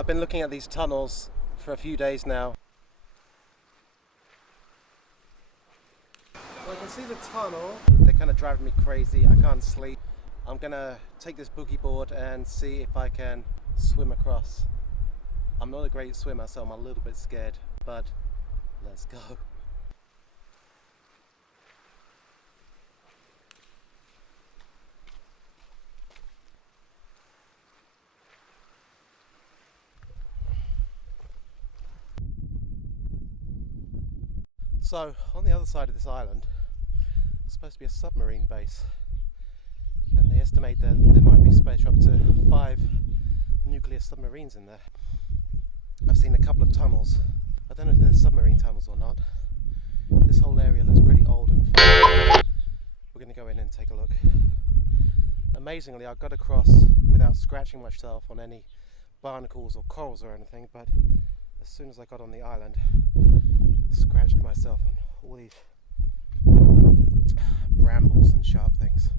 I've been looking at these tunnels for a few days now. Well, I can see the tunnel. They're kind of driving me crazy. I can't sleep. I'm gonna take this boogie board and see if I can swim across. I'm not a great swimmer, so I'm a little bit scared, but let's go. So, on the other side of this island, it's supposed to be a submarine base, and they estimate that there might be space for up to 5 nuclear submarines in there. I've seen a couple of tunnels. I don't know if they're submarine tunnels or not. This whole area looks pretty old and fun. We're going to go in and take a look. Amazingly, I got across without scratching myself on any barnacles or corals or anything, but as soon as I got on the island, scratched myself on all these brambles and sharp things.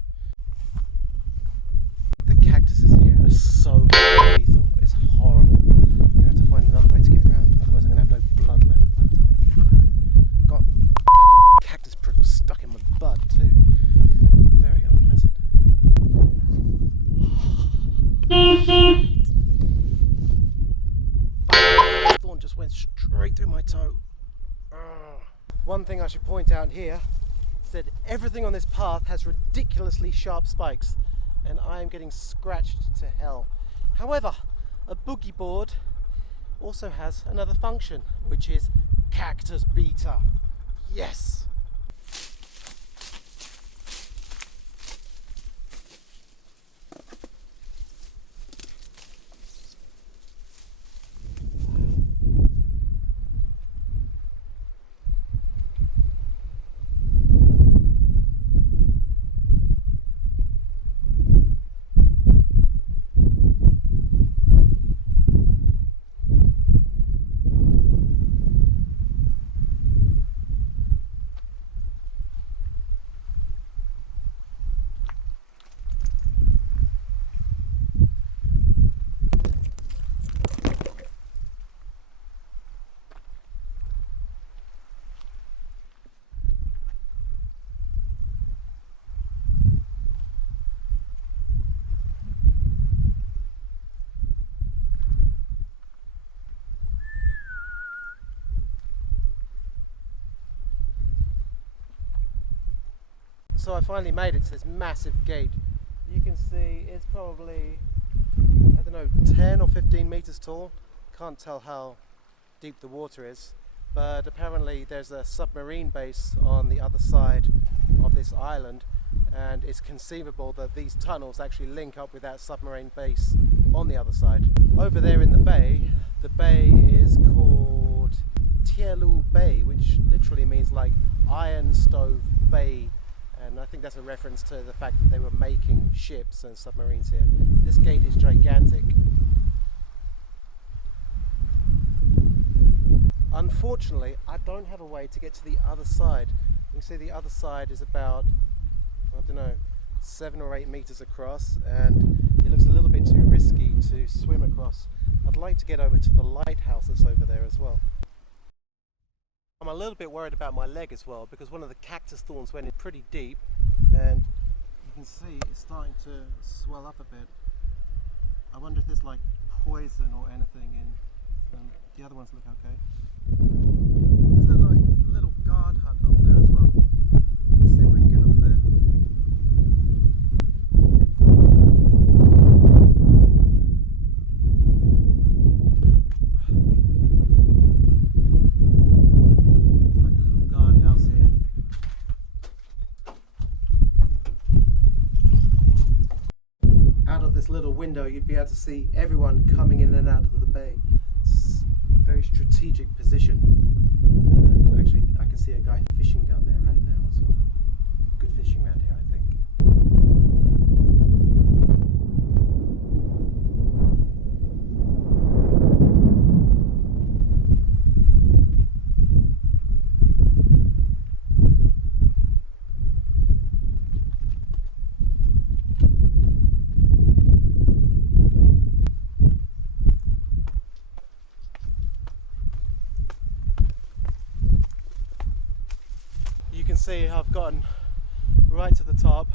The cactuses here are so lethal, it's horrible. I'm going to have to find another way to get around, otherwise I'm going to have no blood left by the time I get back. Got fucking cactus prickles stuck in my butt too. Very unpleasant. This thorn just went straight through my toe. One thing I should point out here is that everything on this path has ridiculously sharp spikes, and I am getting scratched to hell. However, a boogie board also has another function, which is cactus beater. Yes! So I finally made it to this massive gate. You can see it's probably, I don't know, 10 or 15 meters tall. Can't tell how deep the water is, but apparently there's a submarine base on the other side of this island, and it's conceivable that these tunnels actually link up with that submarine base on the other side. Over there in the bay is called Tielu Bay, which literally means like Iron Stove Bay. And I think that's a reference to the fact that they were making ships and submarines here. This gate is gigantic. Unfortunately, I don't have a way to get to the other side. You can see the other side is about, I don't know, 7 or 8 meters across, and it looks a little bit too risky to swim across. I'd like to get over to the lighthouse that's over there as well. I'm a little bit worried about my leg as well, because one of the cactus thorns went in pretty deep, and you can see it's starting to swell up a bit. I wonder if there's like poison or anything in them. The other ones look okay. There's a little guard hut up there as well. Let's see if we can get up there. Little window, you'd be able to see everyone coming in and out of the bay. It's a very strategic position, and actually I can see a guy fishing down there right now as well. Good fishing around here, I think. can see I've gotten right to the top.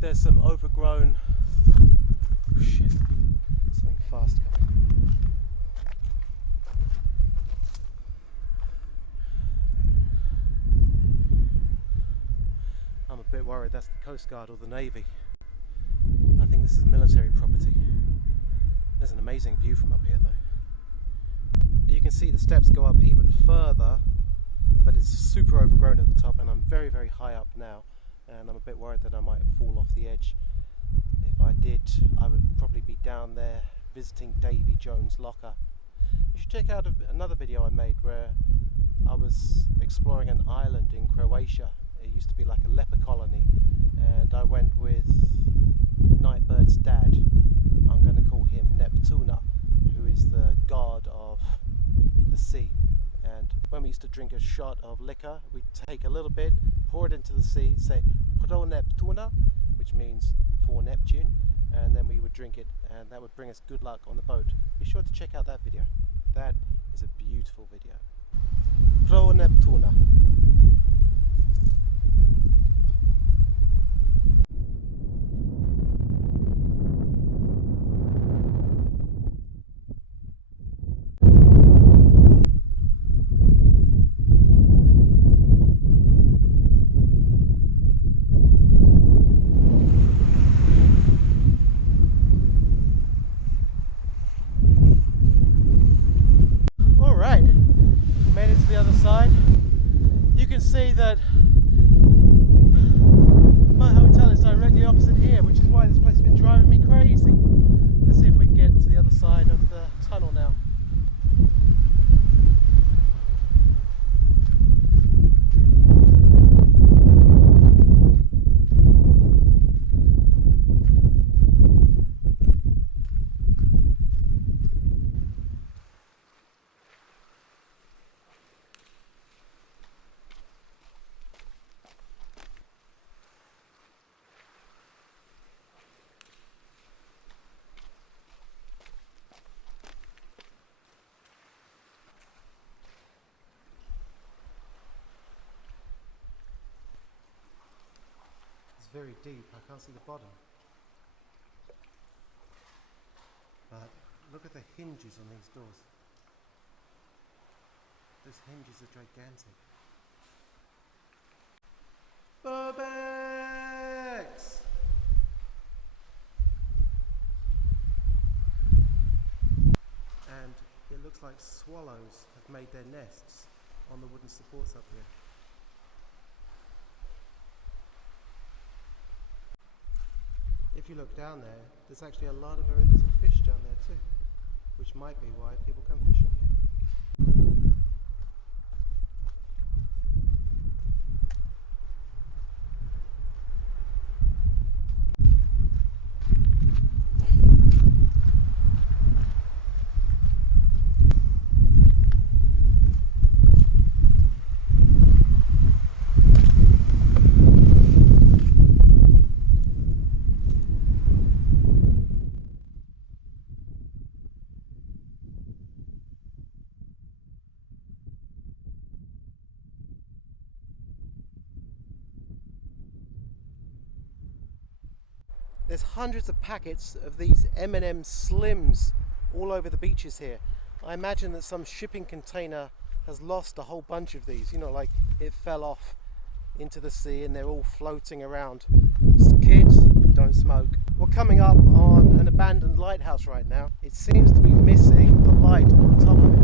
There's some overgrown, shit, something fast coming. I'm a bit worried that's the Coast Guard or the Navy. I think this is military property. There's an amazing view from up here though. You can see the steps go up even further, but it's super overgrown at the top, and I'm very, very high up now, and I'm a bit worried that I might fall off the edge. If I did, I would probably be down there visiting Davy Jones' locker. You should check out another video I made where I was exploring an island in Croatia. It used to be like a leper colony, and I went with Nightbird's dad. I'm going to call him Neptuna, who is the god of the sea. And when we used to drink a shot of liquor, we'd take a little bit, pour it into the sea, say Pro Neptuna, which means for Neptune, and then we would drink it, and that would bring us good luck on the boat. Be sure to check out that video. That is a beautiful video. Pro Neptuna. Side. You can see that my hotel is directly opposite here, which is why this place has been driving me crazy. Let's see if we can get to the other side of the tunnel now. Very deep, I can't see the bottom. But look at the hinges on these doors. Those hinges are gigantic. Burbex! And it looks like swallows have made their nests on the wooden supports up here. If you look down there, there's actually a lot of very little fish down there too, which might be why people come fishing here. There's hundreds of packets of these M&M Slims all over the beaches here. I imagine that some shipping container has lost a whole bunch of these, you know, like it fell off into the sea and they're all floating around. Kids, don't smoke. We're coming up on an abandoned lighthouse right now. It seems to be missing the light on top of it.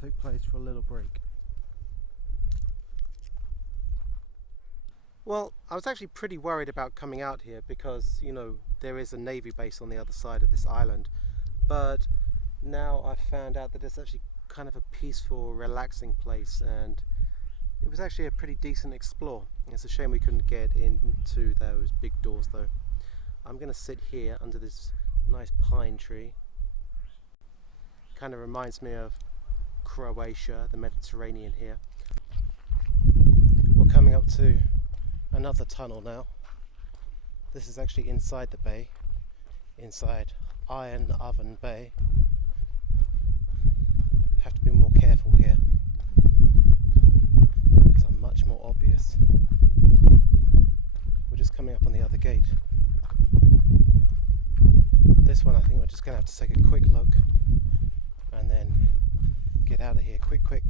perfect place for a little break. Well, I was actually pretty worried about coming out here because, you know, there is a Navy base on the other side of this island, but now I've found out that it's actually kind of a peaceful, relaxing place, and it was actually a pretty decent explore. It's a shame we couldn't get into those big doors though. I'm going to sit here under this nice pine tree. Kind of reminds me of Croatia, the Mediterranean here. We're coming up to another tunnel now. This is actually inside the bay, inside Iron Oven Bay. Have to be more careful here because I'm much more obvious. We're just coming up on the other gate. This one I think we're just going to have to take a quick look and then get out of here quick.